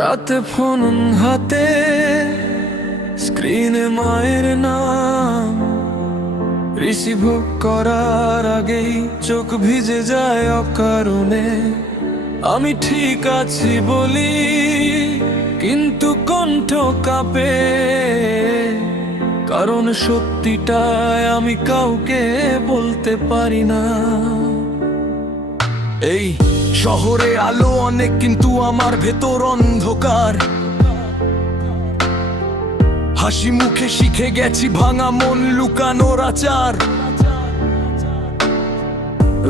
রাতে ফোন হাতে, স্ক্রিনে মায়ের নাম, রিসিভ করার আগেই চোখ ভিজে যায় অকারণে। আমি ঠিক আছি বলি, কিন্তু কণ্ঠ কাঁপে, কারণ সত্যিটাই আমি কাউকে বলতে পারি না। এই শহরে আলো অনেক, কিন্তু আমার ভেতর অন্ধকার। হাসি মুখে শিখে গেছি ভাঙা মন লুকানোর আচার।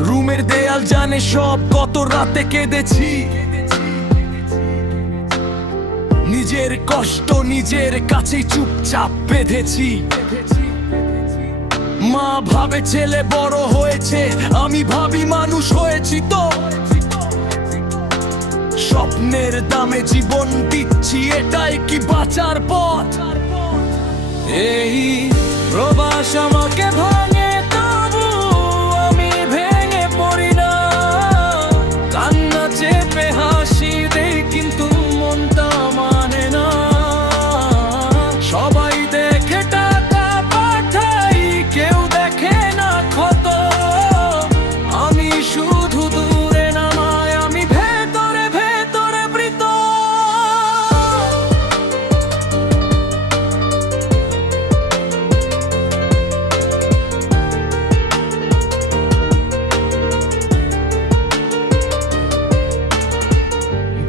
রুমের দেয়াল জানে সব, কত রাতে কেঁদেছি। নিজের কষ্ট নিজের কাছে চুপচাপ বেঁধেছি। মা ভাবে ছেলে বড় হয়েছে, আমি ভাবি মানুষ হয়েছি তো। স্বপ্নের দামে জীবন দিচ্ছি, এটাই কি বাঁচার পথ? এই প্রবাস আমাকে ভাঙে, তবু আমি ভেঙে পড়ি না। কান্না চেপে হাসি দেই, কিন্তু মনটা মানে না। সবাই দেখে টাকা পাঠাই, কেউ দেখে না ক্ষত। আমি শুধু দূরে নামাই, আমি ভেতরে ভেতরে মৃত।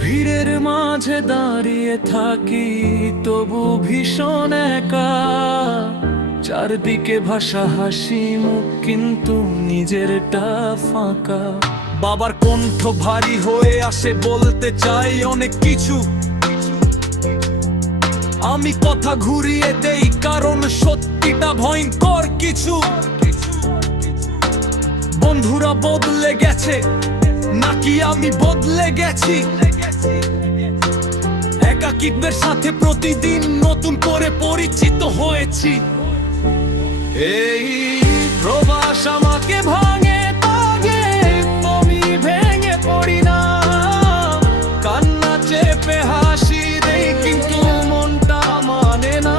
ভিড়ের মাঝে দাঁড়িয়ে থাকি, তবু ভীষণ একা। চারদিকে ভাষা হাসি মুখ, কিন্তু নিজেরটা ফাঁকা। বাবার কণ্ঠ ভারী হয়ে আসে, বলতে চাই অনেক কিছু। আমি কথা ঘুরিয়ে দেই, কারণ সত্যিটা ভয়ঙ্কর কিছু। বন্ধুরা বদলে গেছে, নাকি আমি বদলে গেছি? একাকিত্বের সাথে প্রতিদিন নতুন করে পরিচিত হয়েছি। এই প্রবাস আমাকে ভাঙে, তবে আমি ভেঙে পড়ি না। কান্না চেপে হাসি দেই, কিন্তু মনটা মানে না।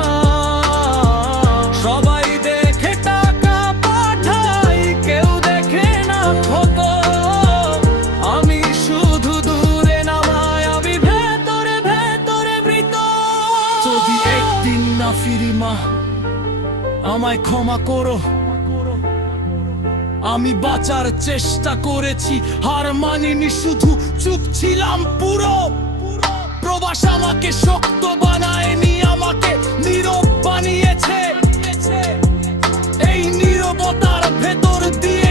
সবাই দেখে টাকা পাঠাই, কেউ দেখে না ক্ষত। আমি শুধু দূরে নামাই, আমি ভেতরে ভেতরে মৃত। যদি একদিন না ফিরি মা, আমায় ক্ষমা করো। আমি বাঁচার চেষ্টা করেছি, হার মানিনি, শুধু চুপ ছিলাম পুরো। প্রবাস আমাকে শক্ত বানায়নি, আমাকে নীরব বানিয়েছে। এই নীরবতার ভেতর দিয়ে